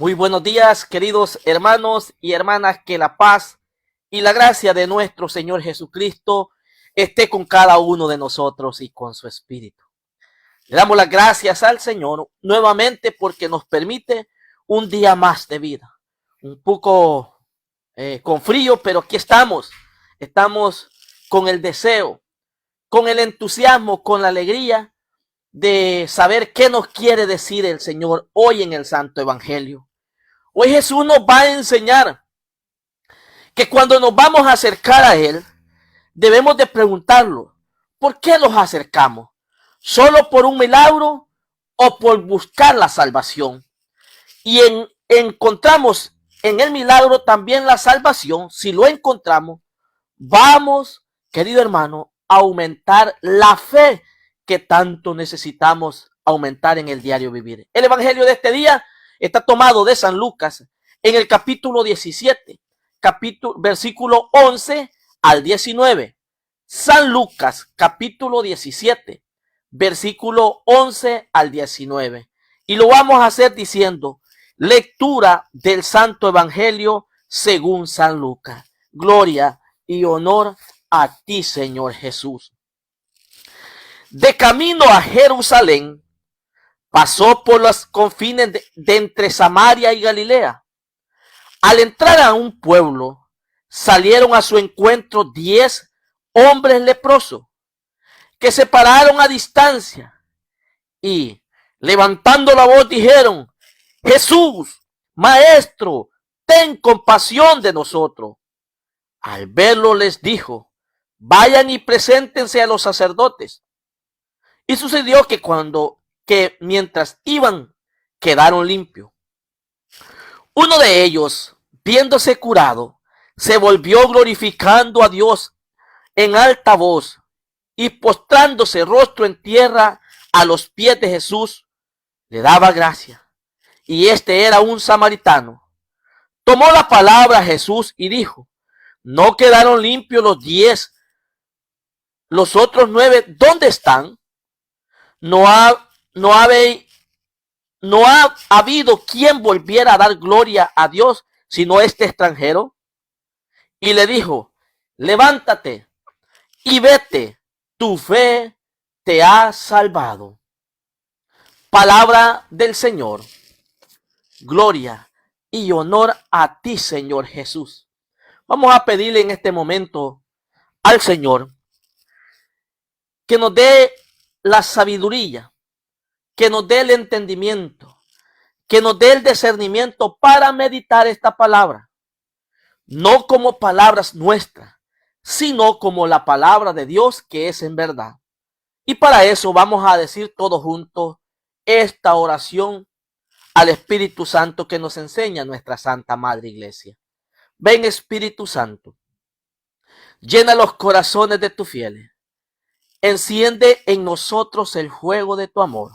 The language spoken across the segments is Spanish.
Muy buenos días, queridos hermanos y hermanas, que la paz y la gracia de nuestro Señor Jesucristo esté con cada uno de nosotros y con su espíritu. Le damos las gracias al Señor nuevamente porque nos permite un día más de vida. Un poco con frío, pero aquí estamos. Estamos con el deseo, con el entusiasmo, con la alegría de saber qué nos quiere decir el Señor hoy en el Santo Evangelio. Hoy Jesús nos va a enseñar que cuando nos vamos a acercar a Él, debemos de preguntarlo, ¿por qué nos acercamos? ¿Solo por un milagro o por buscar la salvación? Y encontramos en el milagro también la salvación. Si lo encontramos, vamos, querido hermano, a aumentar la fe que tanto necesitamos aumentar en el diario vivir. El evangelio de este día está tomado de San Lucas en el capítulo 17, versículo 11 al 19. San Lucas, capítulo 17, versículo 11 al 19. Y lo vamos a hacer diciendo, lectura del Santo Evangelio según San Lucas. Gloria y honor a ti, Señor Jesús. De camino a Jerusalén, pasó por los confines de entre Samaria y Galilea. Al entrar a un pueblo, salieron a su encuentro 10 hombres leprosos, que se pararon a distancia y, levantando la voz, dijeron: Jesús, Maestro, ten compasión de nosotros. Al verlo les dijo: vayan y preséntense a los sacerdotes. Y sucedió que mientras iban, quedaron limpios. Uno de ellos, viéndose curado, se volvió glorificando a Dios en alta voz y postrándose rostro en tierra a los pies de Jesús, le daba gracias. Y este era un samaritano. Tomó la palabra Jesús y dijo: ¿no quedaron limpios los 10? ¿Los otros 9 dónde están? No ha habido quien volviera a dar gloria a Dios, sino este extranjero. Y le dijo: levántate y vete, tu fe te ha salvado. Palabra del Señor. Gloria y honor a ti, Señor Jesús. Vamos a pedirle en este momento al Señor que nos dé la sabiduría, que nos dé el entendimiento, que nos dé el discernimiento para meditar esta palabra, no como palabras nuestras, sino como la palabra de Dios que es en verdad. Y para eso vamos a decir todos juntos esta oración al Espíritu Santo que nos enseña nuestra Santa Madre Iglesia. Ven, Espíritu Santo, llena los corazones de tus fieles, enciende en nosotros el fuego de tu amor.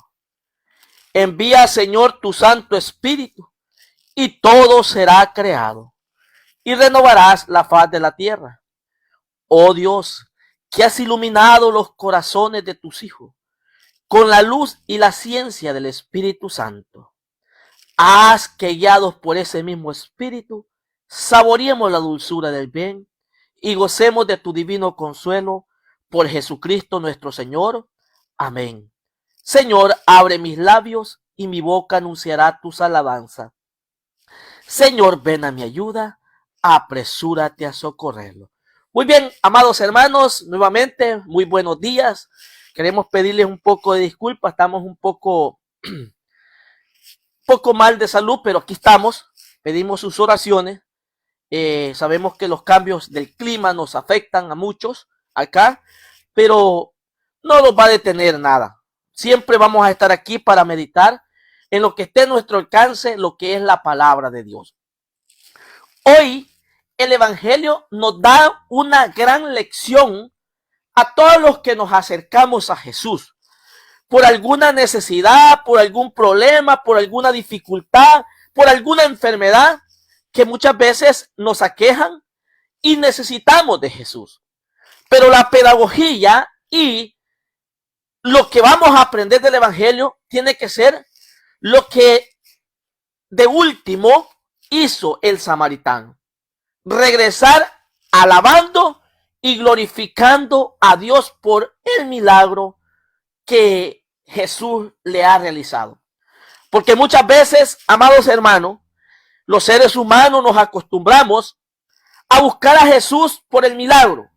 Envía, Señor, tu Santo Espíritu y todo será creado y renovarás la faz de la tierra. Oh Dios, que has iluminado los corazones de tus hijos con la luz y la ciencia del Espíritu Santo, haz que, guiados por ese mismo Espíritu, saboreemos la dulzura del bien y gocemos de tu divino consuelo por Jesucristo nuestro Señor. Amén. Señor, abre mis labios y mi boca anunciará tus alabanzas. Señor, ven a mi ayuda, apresúrate a socorrerlo. Muy bien, amados hermanos, nuevamente, muy buenos días. Queremos pedirles un poco de disculpa, estamos un poco mal de salud, pero aquí estamos. Pedimos sus oraciones. Sabemos que los cambios del clima nos afectan a muchos acá, pero no nos va a detener nada. Siempre vamos a estar aquí para meditar en lo que esté a nuestro alcance, lo que es la palabra de Dios. Hoy el Evangelio nos da una gran lección a todos los que nos acercamos a Jesús por alguna necesidad, por algún problema, por alguna dificultad, por alguna enfermedad que muchas veces nos aquejan y necesitamos de Jesús. Pero la pedagogía y lo que vamos a aprender del Evangelio tiene que ser lo que de último hizo el samaritano? Regresar alabando y glorificando a Dios por el milagro que Jesús le ha realizado. Porque muchas veces, amados hermanos, los seres humanos nos acostumbramos a buscar a Jesús por el milagro.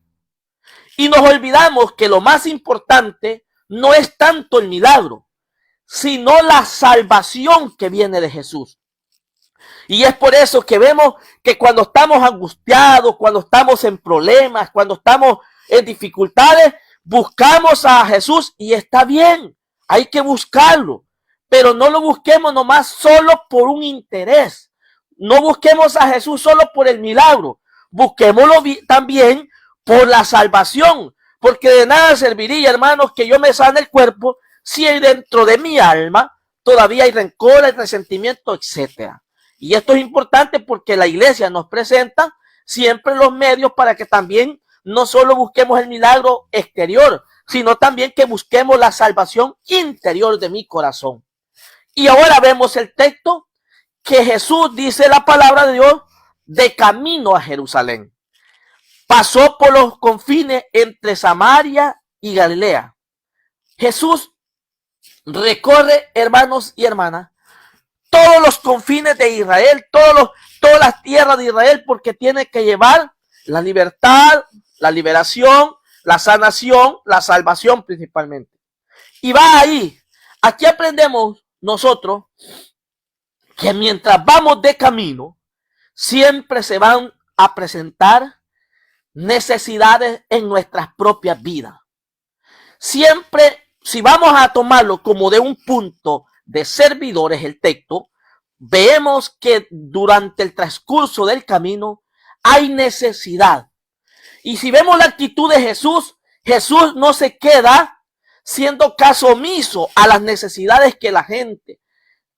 Y nos olvidamos que lo más importante no es tanto el milagro, sino la salvación que viene de Jesús. Y es por eso que vemos que cuando estamos angustiados, cuando estamos en problemas, cuando estamos en dificultades, buscamos a Jesús y está bien, hay que buscarlo. Pero no lo busquemos nomás solo por un interés. No busquemos a Jesús solo por el milagro. Busquémoslo también por la salvación. Porque de nada serviría, hermanos, que yo me sane el cuerpo si dentro de mi alma todavía hay rencor, hay resentimiento, etcétera. Y esto es importante porque la iglesia nos presenta siempre los medios para que también no solo busquemos el milagro exterior, sino también que busquemos la salvación interior de mi corazón. Y ahora vemos el texto que Jesús, dice la palabra de Dios, de camino a Jerusalén. Pasó por los confines entre Samaria y Galilea. Jesús recorre, hermanos y hermanas, todos los confines de Israel, todas las tierras de Israel, porque tiene que llevar la libertad, la liberación, la sanación, la salvación principalmente. Y va ahí. Aquí aprendemos nosotros que mientras vamos de camino, siempre se van a presentar necesidades en nuestras propias vidas. Siempre, si vamos a tomarlo como de un punto de servidores el texto, vemos que durante el transcurso del camino hay necesidad. Y si vemos la actitud de Jesús, Jesús no se queda siendo caso omiso a las necesidades que la gente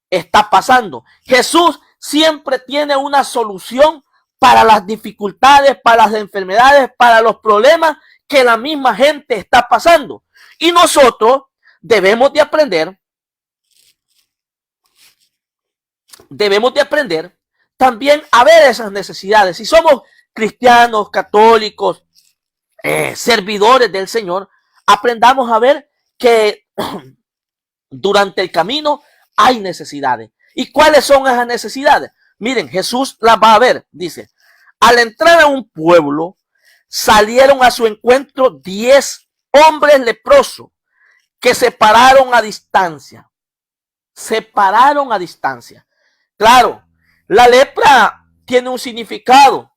está pasando. Jesús siempre tiene una solución para las dificultades, para las enfermedades, para los problemas que la misma gente está pasando. Y nosotros debemos de aprender también a ver esas necesidades. Si somos cristianos, católicos, servidores del Señor, aprendamos a ver que durante el camino hay necesidades. ¿Y cuáles son esas necesidades? Miren, Jesús las va a ver. Dice, al entrar a un pueblo, salieron a su encuentro 10 hombres leprosos que se pararon a distancia. Claro, la lepra tiene un significado.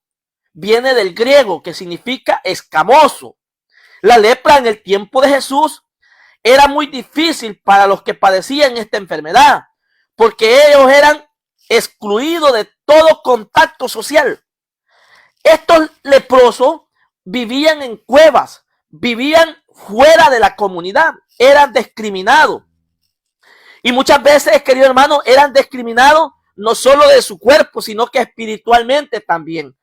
Viene del griego, que significa escamoso. La lepra en el tiempo de Jesús era muy difícil para los que padecían esta enfermedad, porque ellos eran excluidos de todo contacto social. Estos leprosos vivían en cuevas, vivían fuera de la comunidad, eran discriminados. Y muchas veces, querido hermano, eran discriminados no solo de su cuerpo, sino que espiritualmente también.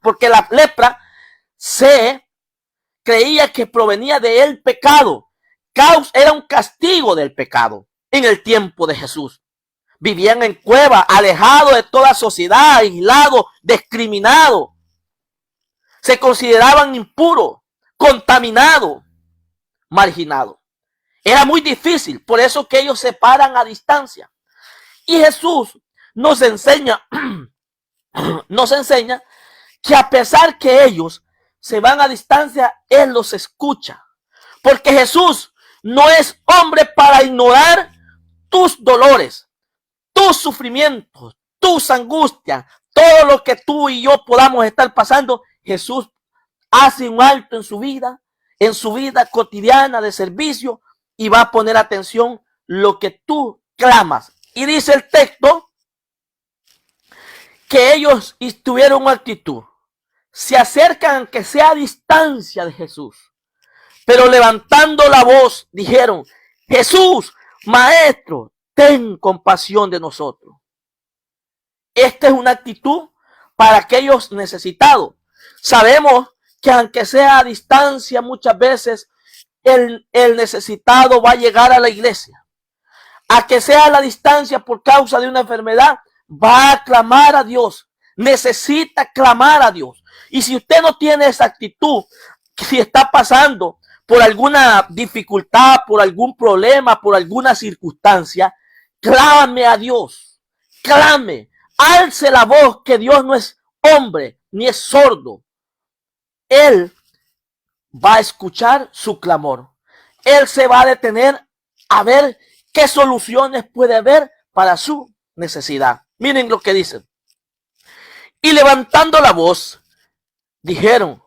Porque la lepra se creía que provenía del pecado. Era un castigo del pecado en el tiempo de Jesús. Vivían en cuevas, alejados de toda sociedad, aislados, discriminados. Se consideraban impuros, contaminados, marginados. Era muy difícil, por eso que ellos se paran a distancia. Y Jesús nos enseña que a pesar que ellos se van a distancia, Él los escucha. Porque Jesús no es hombre para ignorar tus dolores, tus sufrimientos, tus angustias, todo lo que tú y yo podamos estar pasando. Jesús hace un alto en su vida cotidiana de servicio, y va a poner atención lo que tú clamas. Y dice el texto que ellos tuvieron una actitud. Se acercan aunque sea a distancia de Jesús, pero levantando la voz dijeron, Jesús, Maestro, ten compasión de nosotros. Esta es una actitud para aquellos necesitados. Sabemos que aunque sea a distancia, muchas veces el necesitado va a llegar a la iglesia. a que sea a la distancia por causa de una enfermedad, va a clamar a Dios. Necesita clamar a Dios. Y si usted no tiene esa actitud, si está pasando por alguna dificultad, por algún problema, por alguna circunstancia, clame a Dios. Clame. Alce la voz, que Dios no es hombre ni es sordo. Él va a escuchar su clamor. Él se va a detener a ver qué soluciones puede haber para su necesidad. Miren lo que dicen. Y levantando la voz, dijeron: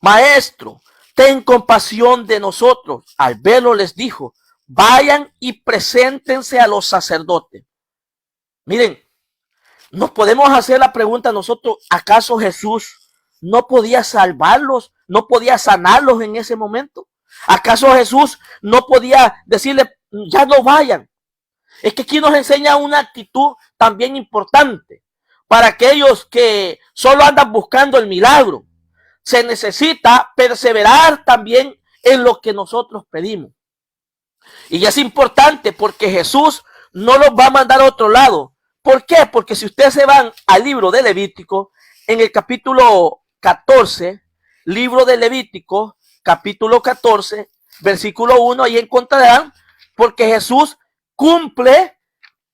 Maestro, ten compasión de nosotros. Al verlo les dijo: vayan y preséntense a los sacerdotes. Miren, nos podemos hacer la pregunta nosotros: ¿acaso Jesús no podía salvarlos? ¿No podía sanarlos en ese momento? ¿Acaso Jesús no podía decirle: ya no vayan? Es que aquí nos enseña una actitud también importante para aquellos que solo andan buscando el milagro. Se necesita perseverar también en lo que nosotros pedimos. Y es importante porque Jesús no los va a mandar a otro lado. ¿Por qué? Porque si ustedes se van al libro de Levítico, en el capítulo 14, libro de Levítico, capítulo 14, versículo 1, ahí encontrarán, porque Jesús cumple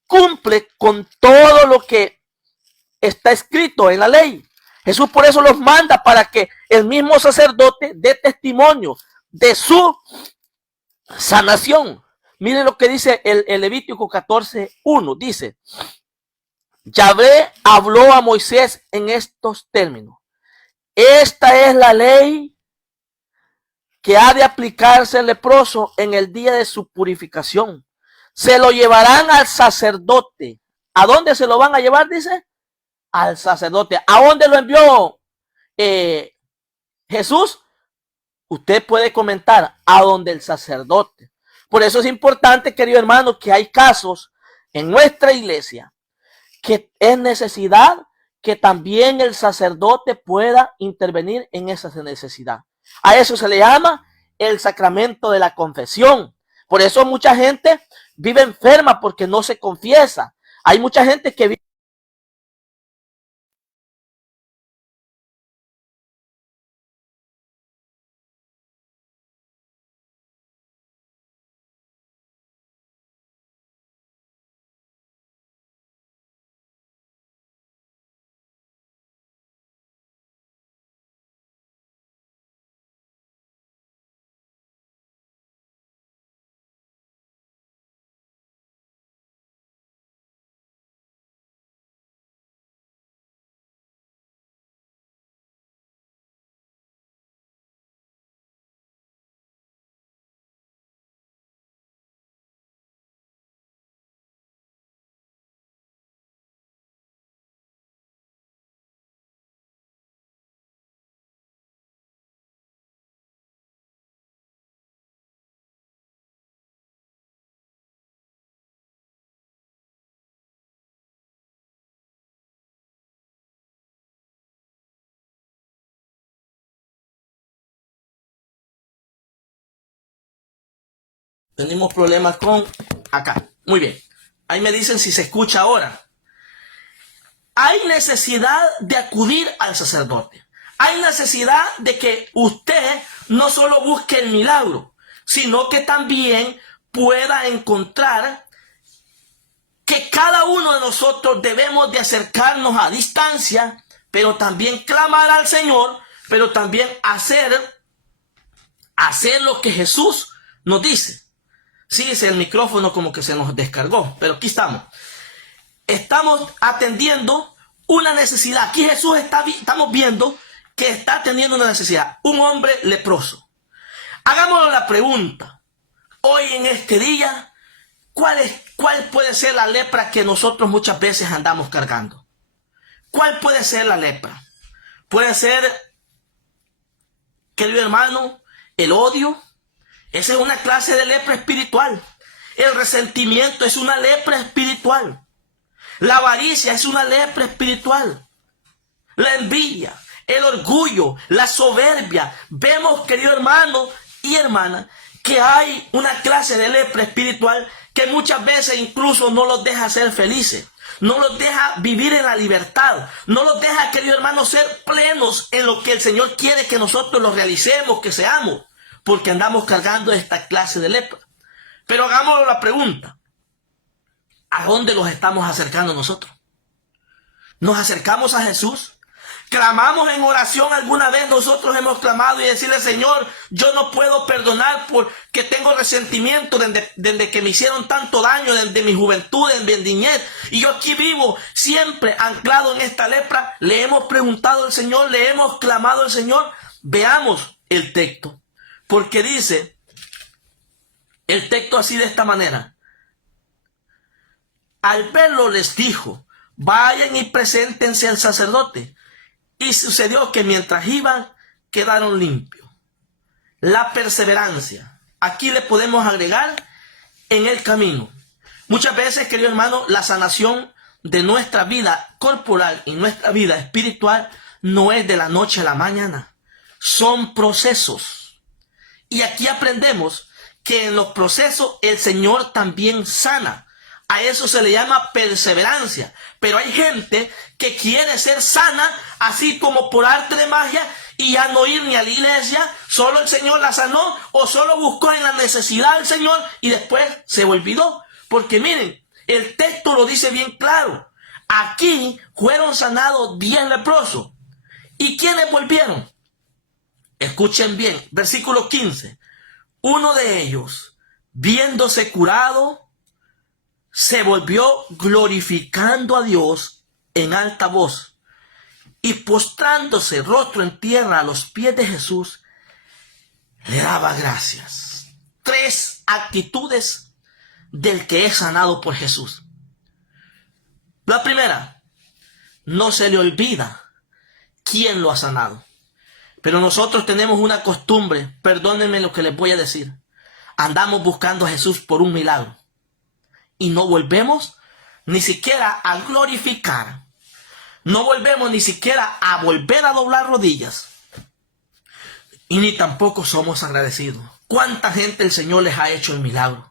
con todo lo que está escrito en la ley. Jesús por eso los manda, para que el mismo sacerdote dé testimonio de su sanación. Miren lo que dice el Levítico 14:1. Dice: Yahvé habló a Moisés en estos términos: esta es la ley que ha de aplicarse al leproso en el día de su purificación. Se lo llevarán al sacerdote. ¿A dónde se lo van a llevar? Dice: al sacerdote. ¿A dónde lo envió Jesús? Usted puede comentar: a donde el sacerdote. Por eso es importante, querido hermano, que hay casos en nuestra iglesia que es necesidad que también el sacerdote pueda intervenir en esa necesidad. A eso se le llama el sacramento de la confesión. Por eso mucha gente vive enferma porque no se confiesa. Hay mucha gente que vive tenemos problemas con acá. Muy bien. Ahí me dicen si se escucha ahora. Hay necesidad de acudir al sacerdote. Hay necesidad de que usted no solo busque el milagro, sino que también pueda encontrar que cada uno de nosotros debemos de acercarnos a distancia, pero también clamar al Señor, pero también hacer lo que Jesús nos dice. Sí, es el micrófono como que se nos descargó, pero aquí estamos. Estamos atendiendo una necesidad. Aquí Jesús estamos viendo que está atendiendo una necesidad. Un hombre leproso. Hagámonos la pregunta. Hoy en este día, ¿cuál puede ser la lepra que nosotros muchas veces andamos cargando? ¿Cuál puede ser la lepra? Puede ser, querido hermano, el odio. Esa es una clase de lepra espiritual. El resentimiento es una lepra espiritual. La avaricia es una lepra espiritual. La envidia, el orgullo, la soberbia. Vemos, querido hermano y hermana, que hay una clase de lepra espiritual que muchas veces incluso no los deja ser felices, no los deja vivir en la libertad, no los deja, queridos hermanos, ser plenos en lo que el Señor quiere que nosotros los realicemos, que seamos, porque andamos cargando esta clase de lepra. Pero hagámosle la pregunta, ¿a dónde los estamos acercando nosotros? ¿Nos acercamos a Jesús? ¿Clamamos en oración alguna vez? Nosotros hemos clamado y decirle, Señor, yo no puedo perdonar porque tengo resentimiento desde que me hicieron tanto daño, desde mi juventud, desde mi niñez, y yo aquí vivo siempre anclado en esta lepra. Le hemos preguntado al Señor, le hemos clamado al Señor. Veamos el texto, porque dice el texto así, de esta manera: al verlo les dijo, vayan y preséntense al sacerdote. Y sucedió que mientras iban, quedaron limpios. La perseverancia. Aquí le podemos agregar en el camino. Muchas veces, querido hermano, la sanación de nuestra vida corporal y nuestra vida espiritual no es de la noche a la mañana. Son procesos. Y aquí aprendemos que en los procesos el Señor también sana. A eso se le llama perseverancia. Pero hay gente que quiere ser sana así como por arte de magia y ya no ir ni a la iglesia. Solo el Señor la sanó, o solo buscó en la necesidad del Señor y después se olvidó. Porque miren, el texto lo dice bien claro. Aquí fueron sanados 10 leprosos. ¿Y quiénes volvieron? Escuchen bien, versículo 15. Uno de ellos, viéndose curado, se volvió glorificando a Dios en alta voz, y postrándose rostro en tierra a los pies de Jesús, le daba gracias. 3 actitudes del que es sanado por Jesús. La primera, no se le olvida quién lo ha sanado. Pero nosotros tenemos una costumbre, perdónenme lo que les voy a decir. Andamos buscando a Jesús por un milagro. Y no volvemos ni siquiera a glorificar. No volvemos ni siquiera a volver a doblar rodillas. Y ni tampoco somos agradecidos. ¿Cuánta gente el Señor les ha hecho el milagro?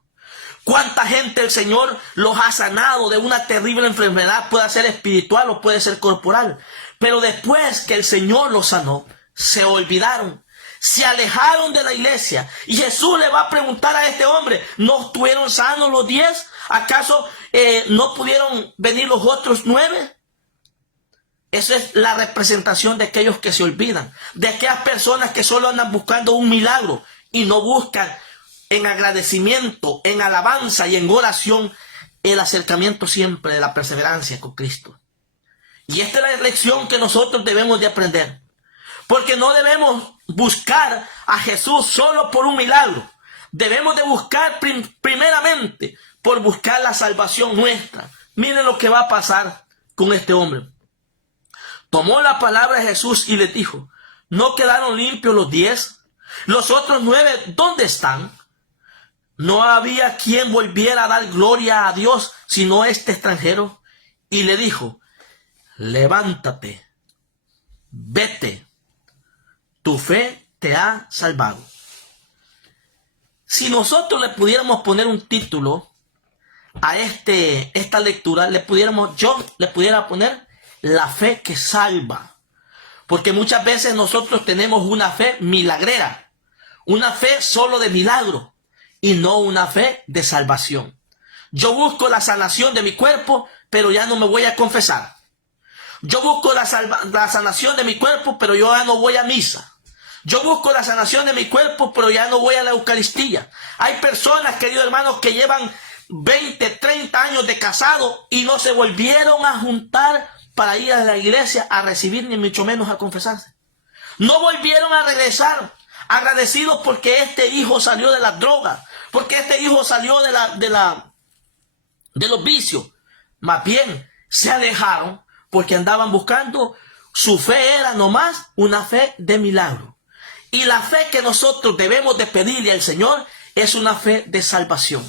¿Cuánta gente el Señor los ha sanado de una terrible enfermedad? Puede ser espiritual o puede ser corporal. Pero después que el Señor los sanó, se olvidaron. Se alejaron de la iglesia. Y Jesús le va a preguntar a este hombre, ¿no estuvieron sanos los 10? ¿Acaso no pudieron venir los otros 9? Esa es la representación de aquellos que se olvidan. De aquellas personas que solo andan buscando un milagro y no buscan en agradecimiento, en alabanza y en oración el acercamiento siempre de la perseverancia con Cristo. Y esta es la lección que nosotros debemos de aprender. Porque no debemos buscar a Jesús solo por un milagro. Debemos de buscar primeramente por buscar la salvación nuestra. Miren lo que va a pasar con este hombre. Tomó la palabra de Jesús y les dijo, ¿no quedaron limpios los 10? ¿Los otros 9 dónde están? No había quien volviera a dar gloria a Dios sino este extranjero. Y le dijo, levántate, vete. Tu fe te ha salvado. Si nosotros le pudiéramos poner un título a esta lectura, yo le pudiera poner la fe que salva. Porque muchas veces nosotros tenemos una fe milagrera, una fe solo de milagro y no una fe de salvación. Yo busco la sanación de mi cuerpo, pero ya no me voy a confesar. Yo busco la sanación de mi cuerpo, pero yo ya no voy a misa. Yo busco la sanación de mi cuerpo, pero ya no voy a la Eucaristía. Hay personas, queridos hermanos, que llevan 20, 30 años de casado y no se volvieron a juntar para ir a la iglesia a recibir, ni mucho menos a confesarse. No volvieron a regresar agradecidos porque este hijo salió de las drogas, porque este hijo salió de los vicios. Más bien se alejaron porque andaban buscando, su fe era nomás una fe de milagro. Y la fe que nosotros debemos de pedirle al Señor es una fe de salvación.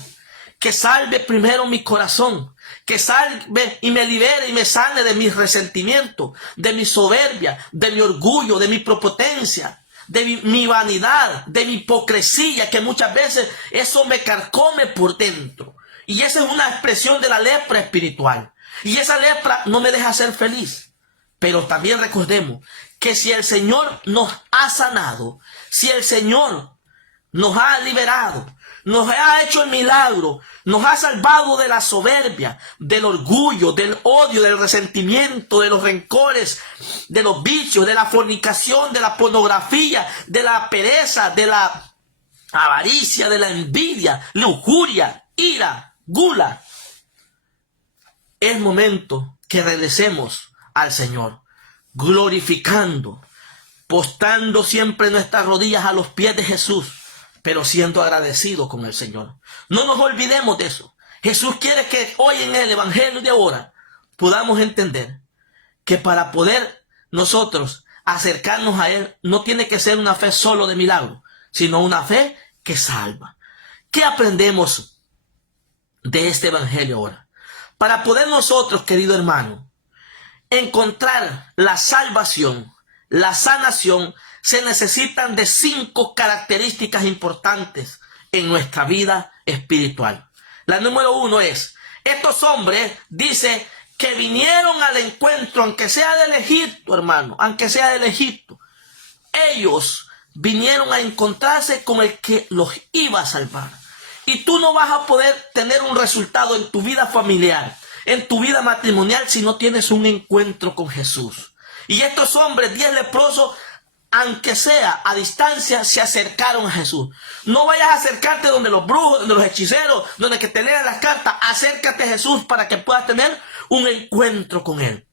Que salve primero mi corazón. Que salve y me libere y me sane de mis resentimientos, de mi soberbia, de mi orgullo, de mi prepotencia, de mi vanidad, de mi hipocresía, que muchas veces eso me carcome por dentro. Y esa es una expresión de la lepra espiritual. Y esa lepra no me deja ser feliz. Pero también recordemos que si el Señor nos ha sanado, si el Señor nos ha liberado, nos ha hecho el milagro, nos ha salvado de la soberbia, del orgullo, del odio, del resentimiento, de los rencores, de los vicios, de la fornicación, de la pornografía, de la pereza, de la avaricia, de la envidia, lujuria, ira, gula. Es momento que regresemos al Señor, glorificando, postrando siempre nuestras rodillas a los pies de Jesús, pero siendo agradecidos con el Señor. No nos olvidemos de eso. Jesús quiere que hoy en el Evangelio de ahora podamos entender que para poder nosotros acercarnos a Él no tiene que ser una fe solo de milagro, sino una fe que salva. ¿Qué aprendemos de este Evangelio ahora? Para poder nosotros, querido hermano, encontrar la salvación, la sanación, se necesitan de 5 características importantes en nuestra vida espiritual. La número 1 es, estos hombres, dice, que vinieron al encuentro, aunque sea del Egipto, hermano, aunque sea del Egipto. Ellos vinieron a encontrarse con el que los iba a salvar. Y tú no vas a poder tener un resultado en tu vida familiar, en tu vida matrimonial, si no tienes un encuentro con Jesús. Y estos hombres, 10 leprosos, aunque sea a distancia, se acercaron a Jesús. No vayas a acercarte donde los brujos, donde los hechiceros, donde que te lean las cartas. Acércate a Jesús para que puedas tener un encuentro con Él.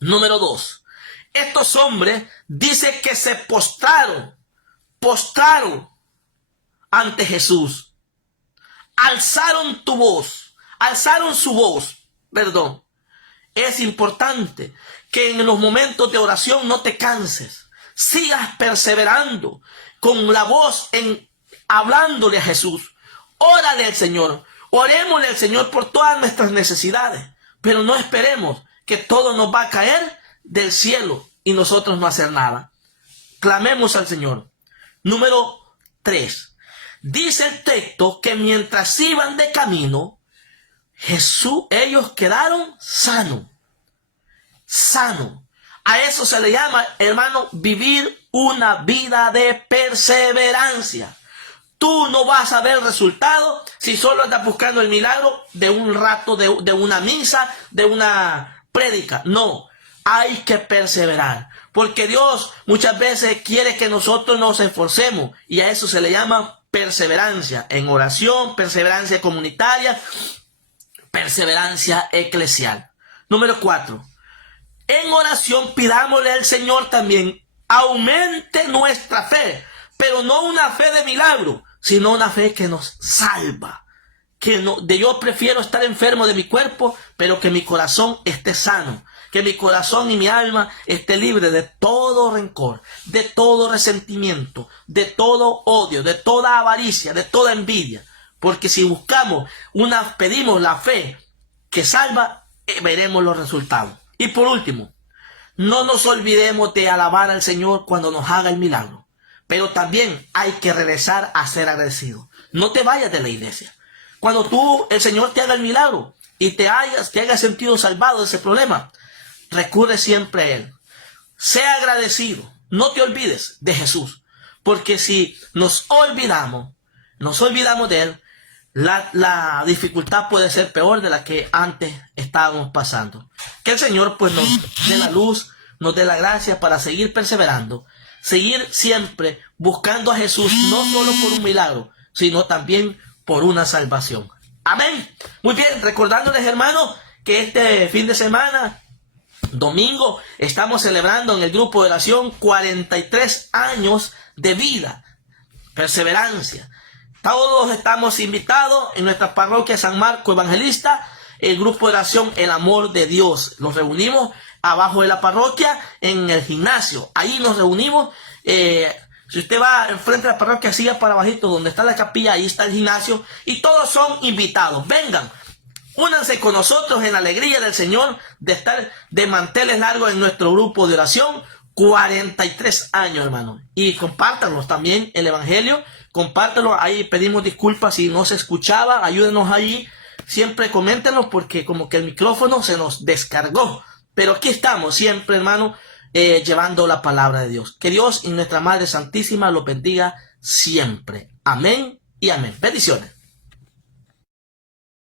Número 2. Estos hombres, dice que se postraron ante Jesús. Alzaron su voz. Es importante que en los momentos de oración no te canses. Sigas perseverando con la voz hablándole a Jesús. Órale al Señor. Orémosle al Señor por todas nuestras necesidades. Pero no esperemos que todo nos va a caer del cielo y nosotros no hacer nada. Clamemos al Señor. Número 3. Dice el texto que mientras iban de camino, ellos quedaron sanos. A eso se le llama, hermano, vivir una vida de perseverancia. Tú no vas a ver resultado si solo estás buscando el milagro de un rato, de una misa, de una prédica. No, hay que perseverar. Porque Dios muchas veces quiere que nosotros nos esforcemos. Y a eso se le llama perseverancia en oración, perseverancia comunitaria, perseverancia eclesial. Número 4. En oración pidámosle al Señor también aumente nuestra fe, pero no una fe de milagro, sino una fe que nos salva. Yo prefiero estar enfermo de mi cuerpo, pero que mi corazón esté sano, que mi corazón y mi alma esté libre de todo rencor, de todo resentimiento, de todo odio, de toda avaricia, de toda envidia. Porque si pedimos la fe que salva, veremos los resultados. Y por último, no nos olvidemos de alabar al Señor cuando nos haga el milagro. Pero también hay que regresar a ser agradecido. No te vayas de la iglesia. Cuando el Señor te haga el milagro y te hayas sentido salvado de ese problema, recurre siempre a Él. Sea agradecido. No te olvides de Jesús. Porque si nos olvidamos de Él, la dificultad puede ser peor de la que antes estábamos pasando. Que el Señor pues nos dé la luz, nos dé la gracia para seguir perseverando, seguir siempre buscando a Jesús, no solo por un milagro, sino también por una salvación. Amén. Muy bien, recordándoles, hermanos, que este fin de semana, domingo, estamos celebrando en el grupo de oración 43 años de vida, perseverancia. Todos estamos invitados en nuestra parroquia San Marco Evangelista, el grupo de oración El Amor de Dios. Nos reunimos abajo de la parroquia en el gimnasio. Ahí nos reunimos. Si usted va enfrente de la parroquia, siga para abajito donde está la capilla, ahí está el gimnasio. Y todos son invitados. Vengan, únanse con nosotros en la alegría del Señor de estar de manteles largos en nuestro grupo de oración. 43 años, hermano. Y compártanos también el Evangelio compártelo, ahí pedimos disculpas si no se escuchaba, ayúdenos ahí, siempre coméntenos porque como que el micrófono se nos descargó, pero aquí estamos siempre, hermano, llevando la palabra de Dios. Que Dios y nuestra Madre Santísima lo bendiga siempre. Amén y amén. Bendiciones.